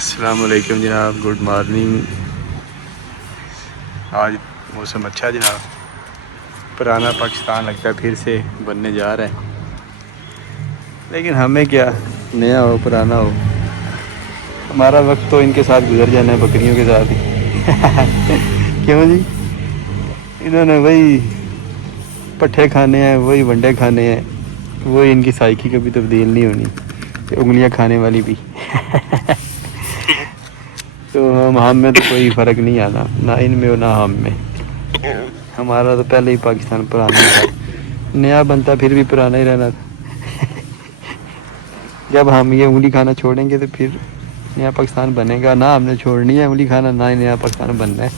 السلام علیکم جناب، گڈ مارننگ۔ آج موسم اچھا جناب، پرانا پاکستان لگتا ہے پھر سے بننے جا رہا ہے، لیکن ہمیں کیا، نیا ہو پرانا ہو، ہمارا وقت تو ان کے ساتھ گزر جانا ہے، بکریوں کے ساتھ ہی کیوں جی؟ انہوں نے وہی پٹھے کھانے ہیں، وہی ونڈے کھانے ہیں، وہی ان کی سائیکی کبھی تبدیل نہیں ہونی، انگلیاں کھانے والی بھی تو ہم میں تو کوئی فرق نہیں آنا، نہ ان میں نہ ہم میں۔ ہمارا تو پہلے ہی پاکستان پرانا ہی تھا، نیا بنتا پھر بھی پرانا ہی رہنا تھا۔ جب ہم یہ انگلی کھانا چھوڑیں گے تو پھر نیا پاکستان بنے گا، نہ ہم نے چھوڑنی ہے انگلی کھانا، نہ ہی نیا پاکستان بننا ہے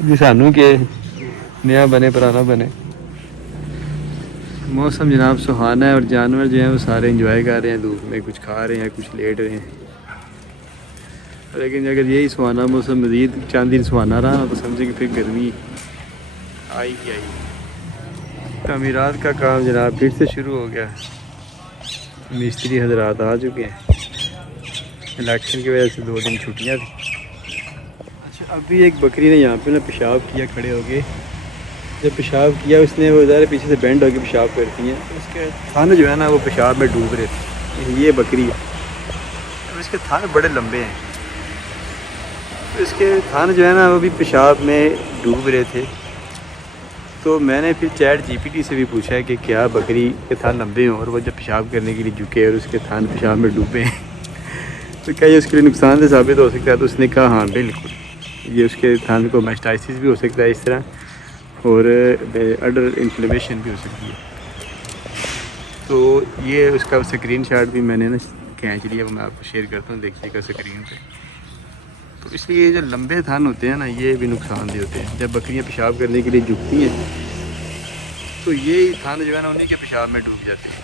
جی سانوں کہ نیا بنے پرانا بنے۔ موسم جناب سہانا ہے، اور جانور جو ہیں وہ سارے انجوائے کر رہے ہیں، دھوپ میں کچھ کھا رہے ہیں، کچھ لیٹ رہے ہیں۔ لیکن اگر یہی سہانا موسم مزید چند دن سہانا رہا تو سمجھیں کہ پھر گرمی آئی ہی آئی۔ تعمیرات کا کام جناب پھر سے شروع ہو گیا، مستری حضرات آ چکے ہیں، الیکشن کی وجہ سے 2 دن چھٹیاں تھیں۔ اچھا، ابھی ایک بکری نے یہاں پہ نا پیشاب کیا کھڑے ہو کے، جب پیشاب کیا اس نے، وہ ظاہر پیچھے سے بینڈ ہو کے پیشاب کرتی ہیں، اس کے تھن جو ہے نا وہ پیشاب میں ڈوب رہے تھے۔ یہ بکری ہے، اس کے تھن بڑے لمبے ہیں، اس کے تھن جو ہے نا وہ بھی پیشاب میں ڈوب رہے تھے۔ تو میں نے پھر چیٹ جی پی ٹی سے بھی پوچھا ہے کہ کیا بکری کے تھن لمبے ہوں اور وہ جب پیشاب کرنے کے لیے جھکے اور اس کے تھن پیشاب میں ڈوبے ہیں تو کیا یہ اس کے لیے نقصان دہ ثابت ہو سکتا ہے؟ تو اس نے کہا ہاں بالکل، یہ اس کے تھن کو میسٹائسس بھی ہو سکتا ہے اس طرح، اور اڈر انفلیمیشن بھی ہو سکتی ہے۔ تو یہ اس کا اسکرین شاٹ بھی میں نے نا کھینچ لیا، وہ میں آپ کو شیئر کرتا ہوں، دیکھیے گا اسکرین پہ۔ تو اس لیے جو لمبے تھن ہوتے ہیں نا یہ بھی نقصان دہ ہوتے ہیں۔ جب بکریاں پیشاب کرنے کے لیے جھکتی ہیں تو یہ تھن جو ہے نا انہیں کے پیشاب میں ڈوب جاتے ہیں،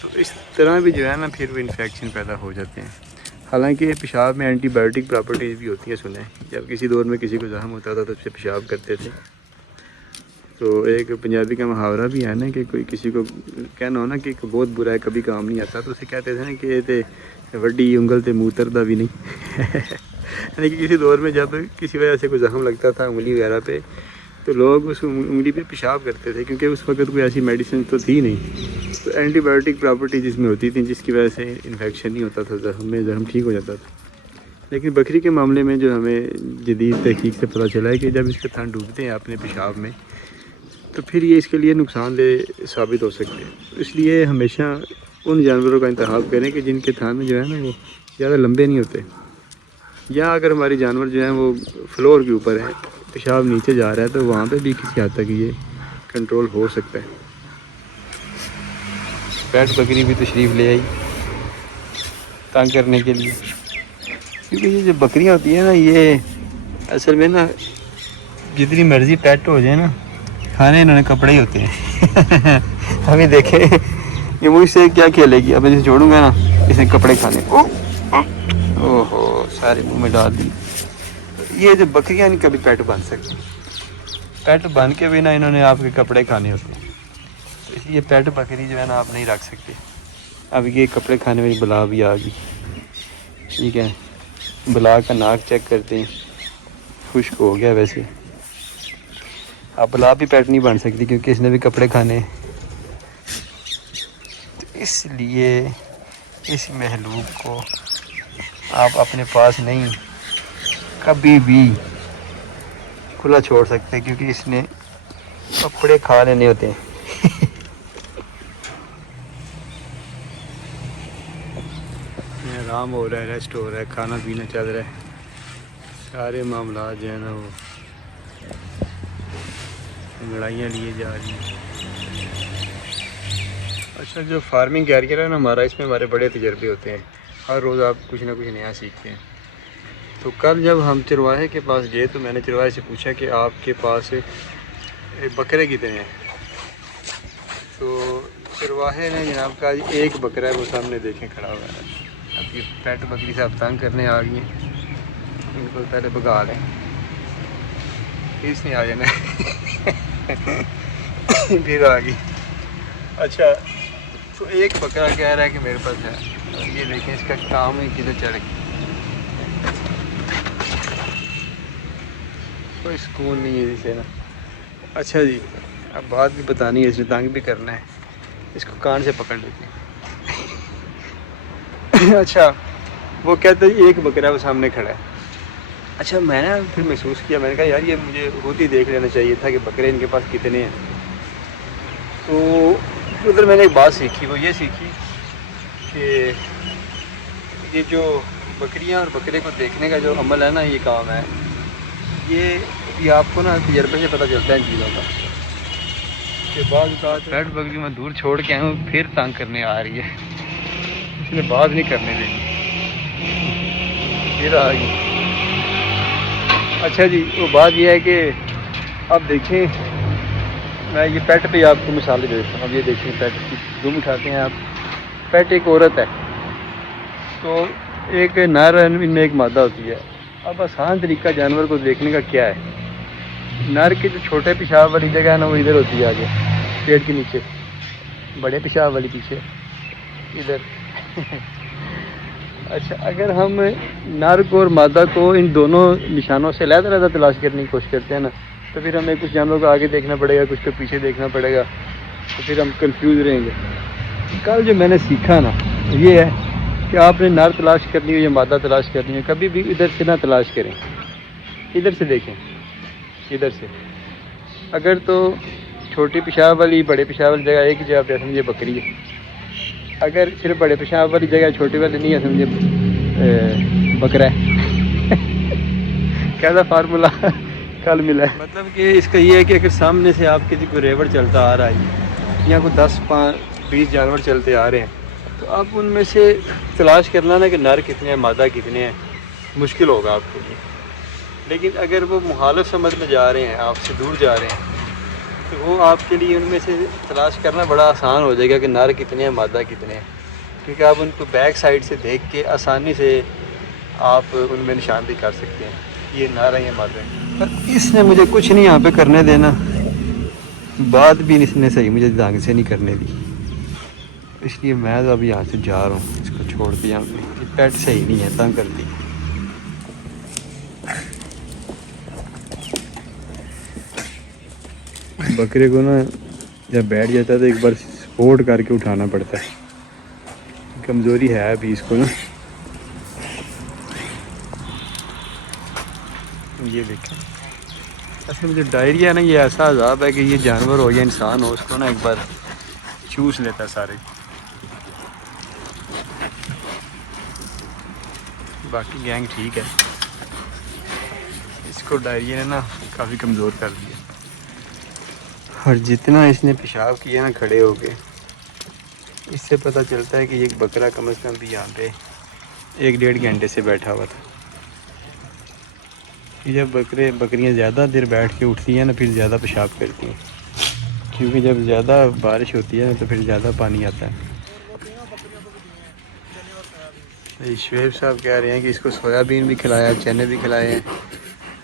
تو اس طرح بھی جو ہے نا پھر وہ انفیکشن پیدا ہو جاتے ہیں۔ حالانکہ پیشاب میں اینٹی بایوٹک پراپرٹیز بھی ہوتی ہیں، سنیں، جب کسی دور میں کسی کو زخم ہوتا تھا تو اس سے پیشاب کرتے تھے۔ تو ایک پنجابی کا محاورہ بھی ہے نا کہ کوئی کسی کو کہنا ہو نا کہ بہت برا ہے کبھی کام نہیں آتا، تو اسے کہتے تھے نا کہ یہ وڈی انگل تے موتر دا بھی نہیں یعنی کہ کسی دور میں جب کسی وجہ سے کوئی زخم لگتا تھا انگلی وغیرہ پہ تو لوگ اس انگلی پہ پیشاب کرتے تھے، کیونکہ اس وقت کوئی ایسی میڈیسن تو تھی نہیں، تو اینٹی بایوٹک پراپرٹی جس میں ہوتی تھی، جس کی وجہ سے انفیکشن نہیں ہوتا تھا، زخم ٹھیک ہو جاتا تھا۔ لیکن بکری کے معاملے میں جو ہمیں جدید تحقیق سے پتہ چلا ہے کہ جب اس کے تھن ڈوبتے ہیں اپنے پیشاب میں تو پھر یہ اس کے لیے نقصان دہ ثابت ہو سکتے ہیں۔ اس لیے ہمیشہ ان جانوروں کا انتخاب کریں کہ جن کے تھن جو ہے نا وہ زیادہ لمبے نہیں ہوتے، یا اگر ہماری جانور جو ہیں وہ فلور کے اوپر ہیں، پیشاب نیچے جا رہا ہے تو وہاں پہ بھی کسی حد تک یہ کنٹرول ہو سکتا ہے۔ پیٹ بکری بھی تشریف لے آئی تنگ کرنے کے لیے، کیونکہ یہ جو بکریاں ہوتی ہیں نا یہ اصل میں نا جتنی مرضی پیٹ ہو جائے نا، کھانے انہوں نے کپڑے ہی ہوتے ہیں ابھی دیکھیں یہ مجھ سے کیا کھیلے گی، اب اسے چھوڑوں گا نا اس نے کپڑے کھانے، اوہ ہو سارے منہ میں ڈال دی۔ یہ جو بکریاں نہیں کبھی پیٹ بن سکتی، پیٹ بن کے بھی نا انہوں نے آپ کے کپڑے کھانے ہوتے ہیں، اس لیے پیٹ بکری جو ہے نا آپ نہیں رکھ سکتے۔ اب یہ کپڑے کھانے والی بلا بھی آ گئی، ٹھیک ہے، بلا کا ناک چیک کرتے ہیں، خشک ہو گیا ویسے۔ اب بلا بھی پیٹ نہیں بن سکتی کیونکہ اس نے بھی کپڑے کھانے ہیں، تو اس لیے اس محلوق کو آپ اپنے پاس نہیں کبھی بھی کھلا چھوڑ سکتے، کیونکہ اس نے کپڑے کھا لینے ہوتے ہیں آرام ہو رہا ہے، ریسٹ ہو رہا ہے، کھانا پینا چل رہا ہے، سارے معاملات جو ہیں نا وہ لڑائیاں لیے جا رہی ہیں۔ اچھا، جو فارمنگ کیریئر ہے نا ہمارا، اس میں ہمارے بڑے تجربے ہوتے ہیں، ہر روز آپ کچھ نہ کچھ نیا سیکھتے ہیں۔ تو کل جب ہم چرواہے کے پاس گئے تو میں نے چرواہے سے پوچھا کہ آپ کے پاس بکرے کتنے ہیں؟ تو چرواہے نے جناب کہا ایک بکرا ہے، وہ سامنے دیکھیں کھڑا ہوا ہے۔ اب یہ پیٹ بکری سے آپ تنگ کرنے آ گئی ہیں، ان کو پہلے بگا لیں، اس نے آ جانا پھر آ گئی۔ اچھا، تو ایک بکرا کہہ رہا ہے کہ میرے پاس ہے، یہ دیکھیں اس کا کام ہی کدھر چڑھ گیا، کوئی سکون نہیں ہے اسے نا۔ اچھا جی، اب بات بھی بتانی ہے، اس نے تنگ بھی کرنا ہے، اس کو کان سے پکڑ لیتے ہیں۔ اچھا وہ کہتے ہیں ایک بکرا وہ سامنے کھڑا ہے۔ اچھا میں نے پھر محسوس کیا، میں نے کہا یار یہ مجھے خود ہی دیکھ لینا چاہیے تھا کہ بکرے ان کے پاس کتنے ہیں۔ تو ادھر میں نے ایک بات سیکھی، وہ یہ سیکھی کہ یہ جو بکریاں اور بکرے کو دیکھنے کا جو عمل ہے نا، یہ کام ہے، یہ آپ کو نا تجربے سے پتہ چلتا ہے ان چیزوں کا کہ بعض اوقات ریڈ بکری میں دور چھوڑ کے آئے ہوں پھر تانگ کرنے آ رہی ہے، اس نے بات نہیں کرنے دینی، پھر آ گئی۔ اچھا جی، وہ بات یہ ہے کہ اب دیکھیں، میں یہ پیٹ پہ آپ کو مثال دے دیتا ہوں۔ اب یہ دیکھیں پیٹ کی زوم اٹھاتے ہیں آپ، پیٹ ایک عورت ہے، تو ایک نر ان میں ایک مادہ ہوتی ہے۔ اب آسان طریقہ جانور کو دیکھنے کا کیا ہے، نر کے جو چھوٹے پیشاب والی جگہ ہے نا وہ ادھر ہوتی ہے آگے پیٹ کے نیچے، بڑے پیشاب والی پیچھے ادھر۔ اچھا اگر ہم نر کو اور مادہ کو ان دونوں نشانوں سے علیحدہ علیحدہ تلاش کرنے کی کوشش کرتے ہیں نا، تو پھر ہمیں کچھ جانوروں کو آگے دیکھنا پڑے گا، کچھ کو پیچھے دیکھنا پڑے گا، تو پھر ہم کنفیوز رہیں گے۔ کل جو میں نے سیکھا نا یہ ہے کہ آپ نے نر تلاش کرنی ہو یا مادہ تلاش کرنی ہو، کبھی بھی ادھر سے نہ تلاش کریں، ادھر سے دیکھیں، ادھر سے۔ اگر تو چھوٹی پیشاب والی بڑے پیشاب والی جگہ ایک جگہ پہ سمجھے بکری ہے، اگر صرف بڑے پیشاب والی جگہ چھوٹی والی نہیں ہے سمجھے بکرا ہے۔ کیسا فارمولا کل ملا ہے، مطلب کہ اس کا یہ ہے کہ اگر سامنے سے آپ کسی کو ریوڑ چلتا آ رہا ہے یا کوئی 10-20 جانور چلتے آ رہے ہیں، تو آپ ان میں سے تلاش کرنا نا کہ نر کتنے ہیں مادہ کتنے ہیں، مشکل ہوگا آپ کے لیے۔ لیکن اگر وہ مخالف سمت میں جا رہے ہیں، آپ سے دور جا رہے ہیں، تو وہ آپ کے لیے ان میں سے تلاش کرنا بڑا آسان ہو جائے گا کہ نر کتنے ہیں مادہ کتنے ہیں، کیونکہ آپ ان کو بیک سائڈ سے دیکھ کے آسانی سے آپ ان میں نشان بھی کر سکتے ہیں یہ نر ہے یہ مادہ ہے۔ پر اس نے مجھے کچھ نہیں یہاں پہ کرنے دینا، بات بھی اس نے صحیح مجھے ڈھنگ سے نہیں کرنے دی، اس لیے میں تو اب یہاں سے جا رہا ہوں، اس کو چھوڑ کے یہاں پہ پیٹ صحیح نہیں ہے، تنگ کرتی۔ بکرے کو نا جب بیٹھ جاتا ہے تو ایک بار سپورٹ کر کے اٹھانا پڑتا ہے، کمزوری ہے ابھی اس کو نا۔ یہ دیکھیں اصل میں جو ڈائریا ہے نا، یہ ایسا عذاب ہے کہ یہ جانور ہو یا انسان ہو، اس کو نا ایک بار چوس لیتا ہے سارے۔ باقی گینگ ٹھیک ہے، اس کو ڈائریا نے نا کافی کمزور کر دیا، اور جتنا اس نے پیشاب کیا نا کھڑے ہو کے، اس سے پتہ چلتا ہے کہ ایک بکرا کم از کم بھی یہاں پہ 1-1.5 گھنٹے سے بیٹھا ہوا تھا۔ جب بکریاں زیادہ دیر بیٹھ کے اٹھتی ہیں نا پھر زیادہ پیشاب کرتی ہیں، کیونکہ جب زیادہ بارش ہوتی ہے نا تو پھر زیادہ پانی آتا ہے۔ شعیب صاحب کہہ رہے ہیں کہ اس کو سویابین بھی کھلایا، چنے بھی کھلائے ہیں،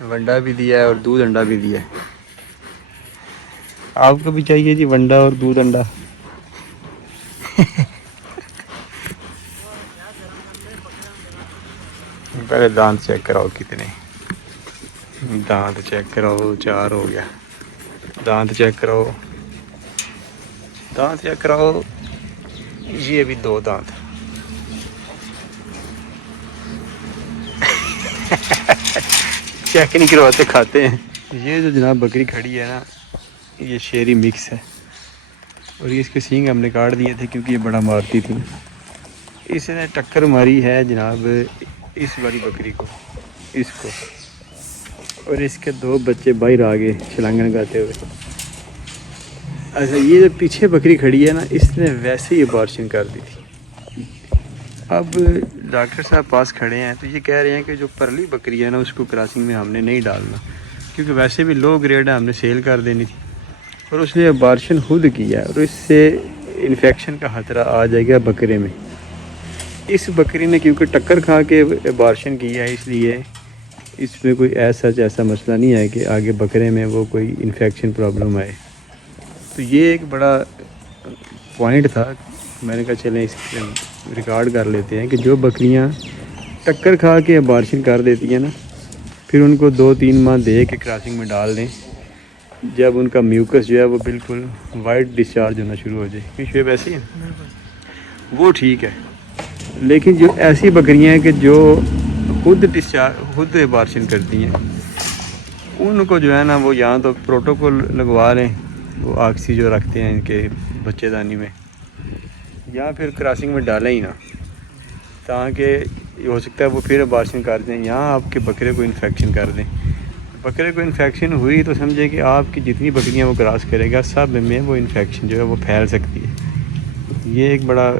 ونڈا بھی دیا ہے اور دودھ انڈا بھی دیا ہے۔ آپ کو بھی چاہیے جی ونڈا اور دودھ انڈا؟ پہلے دانت چیک کراؤ کتنے، دانت چیک کراؤ، 4 ہو گیا، دانت چیک کراؤ، دانت چیک کراؤ، یہ بھی 2 دانت۔ چیک نہیں کرواتے کھاتے ہیں۔ یہ جو جناب بکری کھڑی ہے نا، یہ شیری مکس ہے، اور یہ اس کے سینگ ہم نے کاٹ دیے تھے کیونکہ یہ بڑا مارتی تھی۔ اس نے ٹکر ماری ہے جناب اس والی بکری کو، اس کو، اور اس کے 2 بچے باہر آ گئے چھلانگن لگاتے ہوئے۔ اچھا یہ جو پیچھے بکری کھڑی ہے نا، اس نے ویسے ہی ابارشن کر دی تھی۔ اب ڈاکٹر صاحب پاس کھڑے ہیں تو یہ کہہ رہے ہیں کہ جو پرلی بکری ہے نا اس کو کراسنگ میں ہم نے نہیں ڈالنا، کیونکہ ویسے بھی لو گریڈ ہے، ہم نے سیل کر دینی تھی، اور اس نے ابارشن خود کیا ہے، اور اس سے انفیکشن کا خطرہ آ جائے گا بکرے میں۔ اس بکری نے کیونکہ ٹکر کھا کے ابارشن کیا ہے، اس لیے اس میں کوئی ایسا مسئلہ نہیں ہے کہ آگے بکرے میں وہ کوئی انفیکشن پرابلم آئے۔ تو یہ ایک بڑا پوائنٹ تھا میں نے کہا چلیں اس ریکارڈ کر لیتے ہیں کہ جو بکریاں ٹکر کھا کے ابارشن کر دیتی ہیں نا، پھر ان کو 2-3 ماہ دے کے کراسنگ میں ڈال دیں، جب ان کا میوکس جو ہے وہ بالکل وائٹ ڈسچارج ہونا شروع ہو جائے، کیوں شعیب ایسے ہی ہے وہ ٹھیک ہے۔ لیکن جو ایسی بکریاں ہیں کہ جو خود ابارشن کرتی ہیں، ان کو جو ہے نا وہ یہاں تو پروٹوکول لگوا لیں، وہ آکسی جو رکھتے ہیں ان کے بچے دانی میں، یا پھر کراسنگ میں ڈالیں ہی نا، تاکہ ہو سکتا ہے وہ پھر ابارشن کر دیں، یہاں آپ کے بکرے کو انفیکشن کر دیں۔ بکرے کو انفیکشن ہوئی تو سمجھے کہ آپ کی جتنی بکریاں وہ کراس کرے گا سب میں وہ انفیکشن جو ہے وہ پھیل سکتی ہے۔ یہ ایک بڑا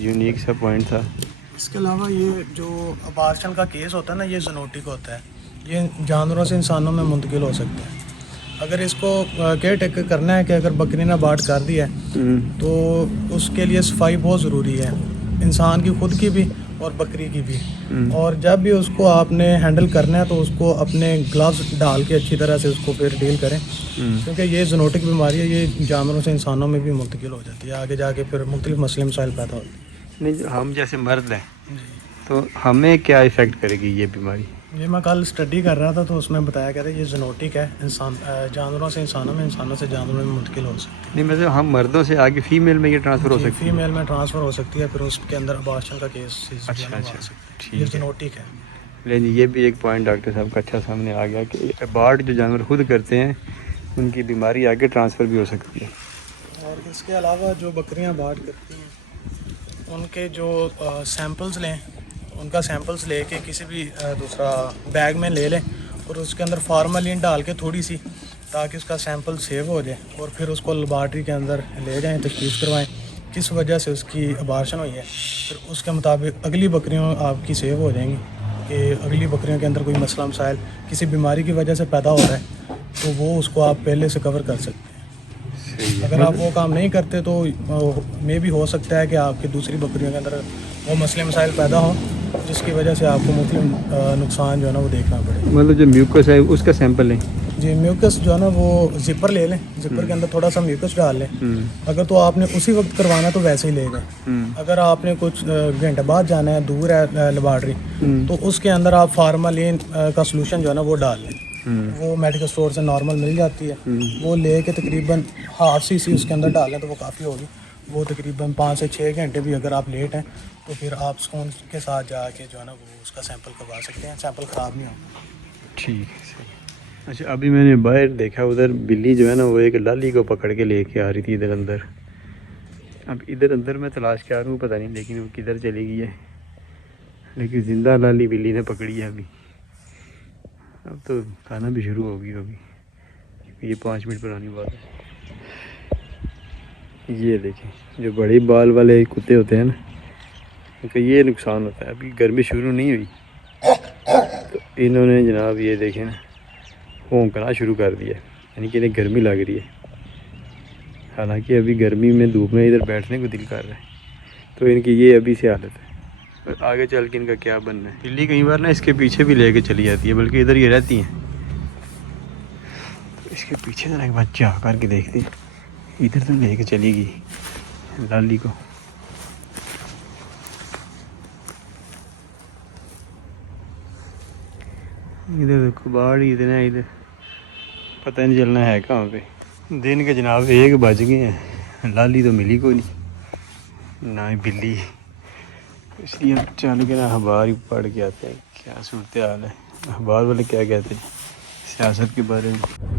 یونیک سا پوائنٹ تھا۔ اس کے علاوہ یہ جو ابارشن کا کیس ہوتا ہے نا، یہ زونوٹک ہوتا ہے، یہ جانوروں سے انسانوں میں منتقل ہو سکتا ہے۔ اگر اس کو کیئر ٹیک کرنا ہے کہ اگر بکری نے ابارٹ کر دیا ہے تو اس کے لیے صفائی بہت ضروری ہے، انسان کی خود کی بھی اور بکری کی بھی۔ اور جب بھی اس کو آپ نے ہینڈل کرنا ہے تو اس کو اپنے گلوز ڈال کے اچھی طرح سے اس کو پھر ڈیل کریں، کیونکہ یہ زونوٹک بیماری ہے، یہ جانوروں سے انسانوں میں بھی منتقل ہو جاتی ہے، آگے جا کے پھر مختلف مسئلے مسائل پیدا ہوتے ہیں۔ نہیں، ہم جیسے مرد ہیں تو ہمیں کیا ایفیکٹ کرے گی یہ بیماری؟ یہ میں کل اسٹڈی کر رہا تھا تو اس میں بتایا گیا تھا یہ زونوٹک ہے، جانوروں سے انسانوں میں، انسانوں سے جانوروں میں منتقل ہو سکتی ہے۔ نہیں مطلب ہم مردوں سے آگے فیمیل میں یہ ٹرانسفر ہو سکتی ہے؟ فیمیل میں ٹرانسفر ہو سکتی ہے، پھر اس کے اندر ابارشن کا کیس اچھا ٹھیک یہ زونوٹک ہے۔ لیکن یہ بھی ایک پوائنٹ ڈاکٹر صاحب کا اچھا سامنے آ گیا کہ ابارٹ جو جانور خود کرتے ہیں ان کی بیماری آگے ٹرانسفر بھی ہو سکتی ہے۔ اور اس کے علاوہ جو بکریاں ابارٹ کرتی ہیں ان کے جو سیمپلز لیں، ان کا سیمپلز لے کے کسی بھی دوسرا بیگ میں لے لیں اور اس کے اندر فارملین ڈال کے تھوڑی سی، تاکہ اس کا سیمپل سیو ہو جائے، اور پھر اس کو لیبارٹری کے اندر لے جائیں، تشخیص کروائیں کس وجہ سے اس کی ابارشن ہوئی ہے، پھر اس کے مطابق اگلی بکریوں آپ کی سیو ہو جائیں گی کہ اگلی بکریوں کے اندر کوئی مسئلہ مسائل کسی بیماری کی وجہ سے پیدا ہو رہا ہے تو وہ اس کو آپ پہلے سے کور کر سکتے ہیں۔ اگر آپ وہ کام نہیں کرتے تو میں بھی ہو سکتا ہے کہ آپ کی دوسری بکریوں کے اندر وہ مسئلے مسائل پیدا ہوں جس کی وجہ سے آپ کو مختلف نقصان جو ہے نا وہ دیکھنا پڑے۔ مطلب جو میوکس ہے اس کا سیمپل لیں؟ جی، میوکس جو ہے نا وہ زپر لے لیں، زپر کے اندر تھوڑا سا میوکس ڈال لیں، اگر تو آپ نے اسی وقت کروانا تو ویسے ہی لے جائیں، اگر آپ نے کچھ گھنٹے بعد جانا ہے، دور ہے لیبارٹری، تو اس کے اندر آپ فارملین کا سلوشن جو ہے نا وہ ڈال لیں، وہ میڈیکل اسٹور سے نارمل مل جاتی ہے، وہ لے کے تقریباً 1/2 cc اس کے اندر ڈالیں تو وہ کافی ہوگی، وہ تقریباً 5 سے 6 گھنٹے بھی اگر آپ لیٹ ہیں تو پھر آپ سکون کے ساتھ جا کے جو ہے نا وہ اس کا سیمپل کروا سکتے ہیں، سیمپل خراب نہیں ہوگا۔ ٹھیک ہے، صحیح۔ اچھا، ابھی میں نے باہر دیکھا ادھر بلی جو ہے نا وہ ایک لالی کو پکڑ کے لے کے آ رہی تھی ادھر اندر، اب ادھر اندر میں تلاش کر رہا ہوں، پتہ نہیں لیکن وہ کدھر چلی گئی ہے، لیکن زندہ لالی بلی نے پکڑی ہے ابھی، اب تو کھانا بھی شروع ہوگی کیونکہ یہ 5 منٹ پرانی بات ہے۔ یہ دیکھیں جو بڑے بال والے کتے ہوتے ہیں نا ان کا یہ نقصان ہوتا ہے، ابھی گرمی شروع نہیں ہوئی تو انہوں نے جناب یہ دیکھیں نا بھونکنا شروع کر دیا، یعنی کہ انہیں گرمی لگ رہی ہے، حالانکہ ابھی گرمی میں دھوپ میں ادھر بیٹھنے کو دل کر رہا ہے، تو ان کی یہ ابھی سے حالت ہے، اور آگے چل کے ان کا کیا بننا ہے۔ بلی کئی بار نا اس کے پیچھے بھی لے کے چلی جاتی ہے، بلکہ ادھر یہ رہتی ہیں، تو اس کے پیچھے ذرا ایک بار جا کر کے دیکھتے ہیں، ادھر تو لے کے چلی گئی لالی کو۔ ادھر کباڑ ہی اتنا ہے، ادھر پتہ نہیں چلنا ہے کہاں پہ۔ دن کے جناب 1 بج گئے ہیں، لالی تو ملی کوئی نہیں، نہ ہی بلی، اس لیے چل کے نا اخبار ہی پڑھ کے آتے ہیں کیا صورتحال ہے، اخبار والے کیا کہتے ہیں سیاست کے بارے میں۔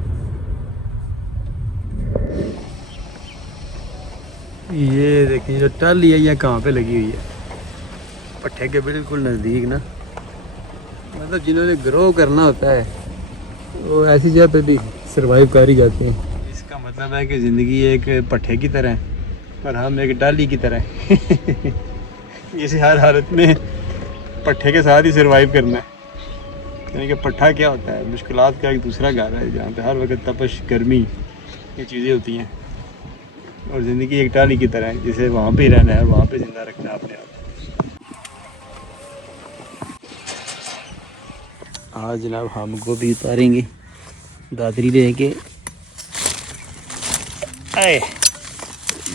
یہ دیکھیں جو ٹالی ہے یہ کہاں پہ لگی ہوئی ہے، پٹھے کے بالکل نزدیک نا، مطلب جنہوں نے گرو کرنا ہوتا ہے وہ ایسی جگہ پہ بھی سروائیو کر ہی جاتے ہیں۔ اس کا مطلب ہے کہ زندگی ایک پٹھے کی طرح ہے اور ہم ایک ڈالی کی طرح ہے، اسے ہر حالت میں پٹھے کے ساتھ ہی سروائیو کرنا ہے، یعنی کہ پٹھا کیا ہوتا ہے، مشکلات کا ایک دوسرا گھر ہے جہاں پہ ہر وقت تپش گرمی یہ چیزیں ہوتی ہیں، اور زندگی ایک ٹالی کی طرح ہے جسے وہاں پہ ہی رہنا ہے اور وہاں پہ زندہ رکھنا ہے اپنے آپ۔ آج جناب ہم کو بھی اتاریں گے دادری لے کے،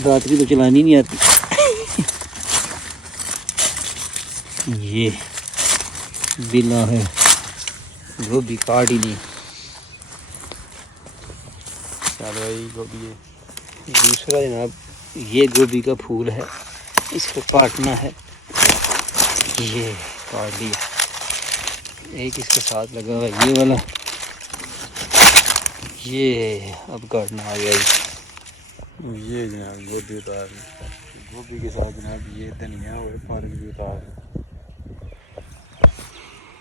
دادری تو چلانی نہیں آتی یہ بلا ہے گوبھی کاٹ ہی لی. چلو بھائی گوبھی ہے. دوسرا جناب یہ گوبھی کا پھول ہے, اس کو کاٹنا ہے. یہ کاٹ لیا. ایک اس کے ساتھ لگا ہوا ہے یہ والا, یہ اب کاٹنا آ گیا. یہ جناب گوبھی اتار لیں. گوبھی کے ساتھ جناب یہ دھنیا اور پالک بھی اتار لیں.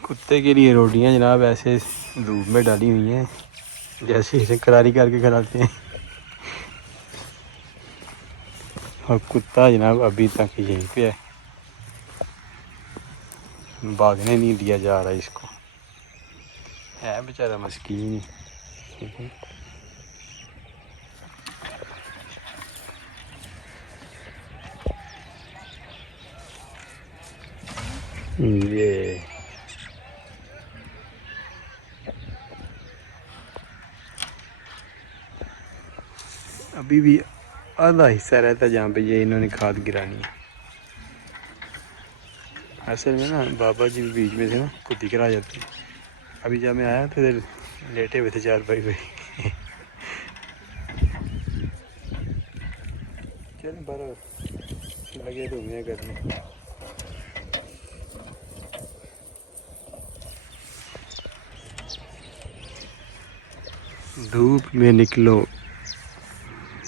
کتے کے لیے روٹیاں جناب ایسے دھوپ میں ڈالی ہوئی ہیں جیسے اسے کراری کر کے کھلاتے ہیں. اور کتا جناب ابھی تک یہیں پہ ہے, بھاگنے نہیں دیا جا رہا اس کو. ہے بیچارہ مسکین. یہ ابھی بھی آدھا حصہ رہتا ہے جہاں پہ یہ انہوں نے کھاد گرانی ہے. اصل میں نا بابا جی بیچ میں سے نا کو دکھ رہا جاتے ہیں. ابھی جب میں آیا تو ادھر لیٹے ہوئے تھے چار بھائی. چل بارہ لگے تو میں کرنے. دھوپ میں نکلو,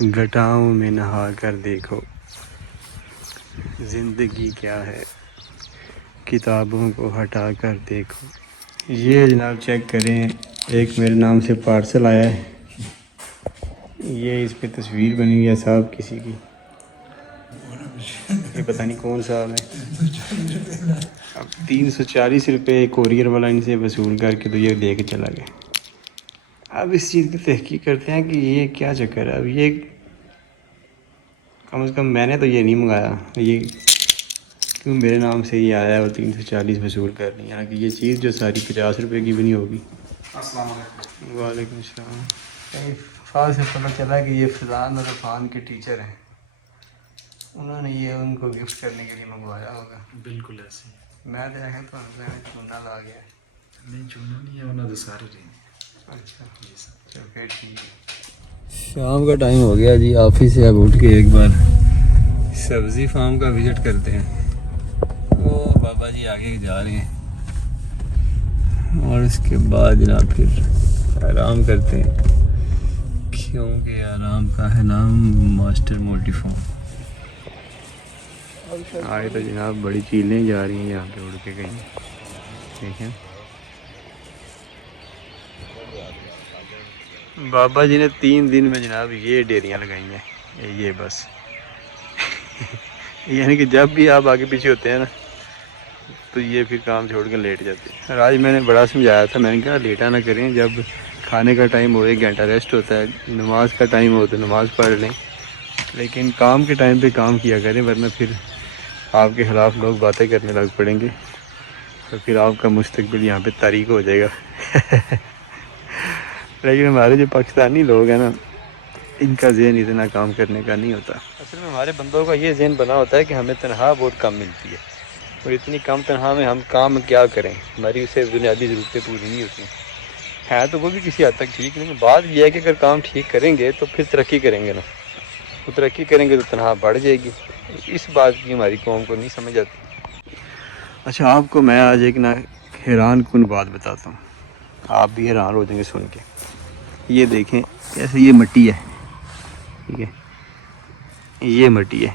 گھٹاؤں میں نہا کر دیکھو, زندگی کیا ہے کتابوں کو ہٹا کر دیکھو. یہ جناب چیک کریں, ایک میرے نام سے پارسل آیا ہے. یہ اس پہ تصویر بنی ہوئی ہے صاحب کسی کی, یہ پتہ نہیں کون صاحب ہے. اب 340 روپے کوریئر والا ان سے وصول کر کے تو یہ لے کے چلا گیا. اب اس چیز کی تحقیق کرتے ہیں کہ یہ کیا چکر ہے. اب یہ کم از کم میں نے تو یہ نہیں منگایا, یہ کیوں میرے نام سے یہ آیا ہے اور 340 وصول کر رہی ہے, حالانکہ یہ چیز جو ساری 50 روپے کی بنی ہوگی. السلام علیکم. وعلیکم السلام. فاض سے پتہ چلا کہ یہ فضان اور عرفان کے ٹیچر ہیں, انہوں نے یہ ان کو گفٹ کرنے کے لیے منگوایا ہوگا. بالکل ایسے ہی. میں دیکھا تو چونا لا گیا. نہیں چونا نہیں ہے, انہوں نے سارے رہیں. اچھا چلو پھر ٹھیک ہے. شام کا ٹائم ہو گیا جی, آفس سے اب اٹھ کے ایک بار سبزی فارم کا وزٹ کرتے ہیں. وہ بابا جی آگے جا رہے ہیں اور اس کے بعد جناب پھر آرام کرتے ہیں, کیونکہ آرام کا ہے نام ماسٹر مولٹی فارم. آئے تو جناب بڑی چیلیں جا رہی ہیں یہاں پہ اڑ کے گئی. ٹھیک ہے, بابا جی نے 3 دن میں جناب یہ ڈیریاں لگائی ہیں. یہ بس یعنی کہ جب بھی آپ آگے پیچھے ہوتے ہیں نا تو یہ پھر کام چھوڑ کے لیٹ جاتے ہیں. اور آج میں نے بڑا سمجھایا تھا, میں نے کہا لیٹا نہ کریں, جب کھانے کا ٹائم ہو 1 گھنٹہ ریسٹ ہوتا ہے, نماز کا ٹائم ہو تو نماز پڑھ لیں, لیکن کام کے ٹائم پہ کام کیا کریں, ورنہ پھر آپ کے خلاف لوگ باتیں کرنے لگ پڑیں گے تو پھر آپ کا مستقبل یہاں پہ تاریک ہو جائے گا. لیکن ہمارے جو پاکستانی لوگ ہیں نا, ان کا ذہن اتنا کام کرنے کا نہیں ہوتا. اصل میں ہمارے بندوں کا یہ ذہن بنا ہوتا ہے کہ ہمیں تنخواہ بہت کم ملتی ہے, اور اتنی کم تنخواہ میں ہم کام کیا کریں, ہماری اسے بنیادی ضرورتیں پوری نہیں ہوتی ہیں. تو وہ بھی کسی حد تک ٹھیک, لیکن بات یہ ہے کہ اگر کام ٹھیک کریں گے تو پھر ترقی کریں گے نا, وہ ترقی کریں گے تو تنخواہ بڑھ جائے گی. اس بات کی ہماری قوم کو نہیں سمجھ آتی. اچھا, آپ کو میں آج ایک نا حیران کن بات بتاتا ہوں, آپ بھی حیران ہو جائیں گے سن کے. یہ دیکھیں ایسے یہ مٹی ہے, ٹھیک ہے, یہ مٹی ہے.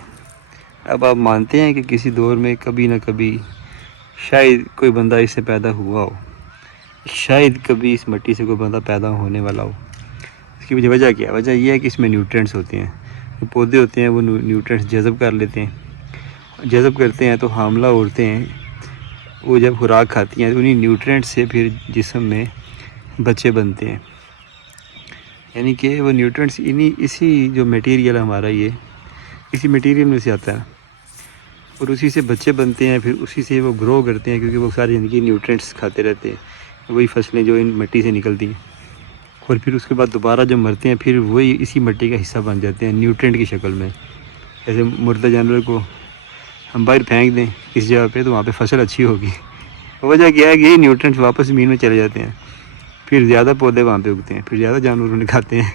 اب آپ مانتے ہیں کہ کسی دور میں کبھی نہ کبھی شاید کوئی بندہ اس سے پیدا ہوا ہو, شاید کبھی اس مٹی سے کوئی بندہ پیدا ہونے والا ہو. اس کی وجہ کیا ہے؟ وجہ یہ ہے کہ اس میں نیوٹرینٹس ہوتے ہیں, جو پودے ہوتے ہیں وہ نیوٹرینٹس جذب کر لیتے ہیں, جذب کرتے ہیں تو حاملہ عورتیں ہیں وہ جب خوراک کھاتی ہیں تو انہیں نیوٹرینٹس سے پھر جسم میں بچے بنتے ہیں. یعنی کہ وہ نیوٹرینٹس اسی جو میٹیریل ہمارا یہ اسی میٹیریل میں سے آتا ہے, اور اسی سے بچے بنتے ہیں, پھر اسی سے وہ گرو کرتے ہیں, کیونکہ وہ ساری زندگی نیوٹرینٹس کھاتے رہتے ہیں, وہی فصلیں جو ان مٹی سے نکلتی ہیں, اور پھر اس کے بعد دوبارہ جب مرتے ہیں پھر وہی اسی مٹی کا حصہ بن جاتے ہیں نیوٹرینٹ کی شکل میں. جیسے مردہ جانور کو ہم باہر پھینک دیں کسی جگہ پہ تو وہاں پہ فصل اچھی ہوگی. وجہ کیا ہے کہ یہ نیوٹرینٹس واپس زمین میں چلے جاتے ہیں, پھر زیادہ پودے وہاں پہ اگتے ہیں, پھر زیادہ جانور انہیں کھاتے ہیں.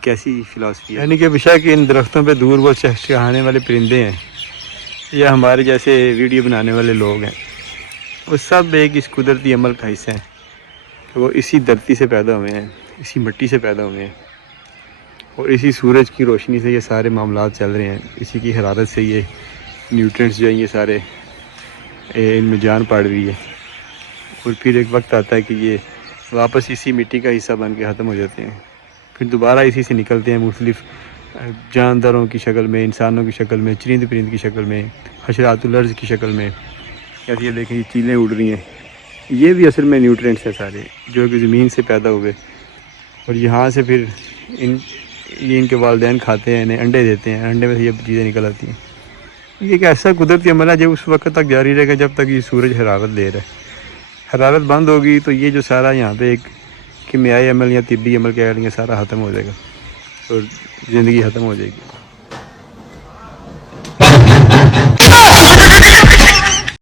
کیسی فلاسفی ہے. یعنی کہ بشک ان درختوں پہ دور وہ چہچہانے والے پرندے ہیں یا ہمارے جیسے ویڈیو بنانے والے لوگ ہیں, وہ سب ایک اس قدرتی عمل کا حصہ ہیں کہ وہ اسی دھرتی سے پیدا ہوئے ہیں, اسی مٹی سے پیدا ہوئے ہیں, اور اسی سورج کی روشنی سے یہ سارے معاملات چل رہے ہیں, اسی کی حرارت سے یہ نیوٹرینٹس جو ہیں یہ سارے ان میں جان پاڑ رہی ہے, اور پھر ایک وقت آتا ہے کہ یہ واپس اسی مٹی کا حصہ بن کے ختم ہو جاتے ہیں, پھر دوبارہ اسی سے نکلتے ہیں مختلف جانداروں کی شکل میں, انسانوں کی شکل میں, چرند پرند کی شکل میں, حشرات الارض کی شکل میں. جیسے یہ دیکھیں یہ چیلیں اڑ رہی ہیں, یہ بھی اصل میں نیوٹرینٹس ہیں سارے جو کہ زمین سے پیدا ہوئے, اور یہاں سے پھر یہ ان کے والدین کھاتے ہیں, انہیں انڈے دیتے ہیں, انڈے میں سے یہ چیزیں نکل آتی ہیں. یہ ایک ایسا قدرتی عمل ہے جو اس وقت تک جاری رہے گا جب تک یہ سورج حرارت دے رہا ہے. حرارت بند ہوگی تو یہ جو سارا یہاں پہ ایک کیمیائی عمل یا طبی عمل کہہ لیں گے سارا ختم ہو جائے گا اور زندگی ختم ہو جائے گی.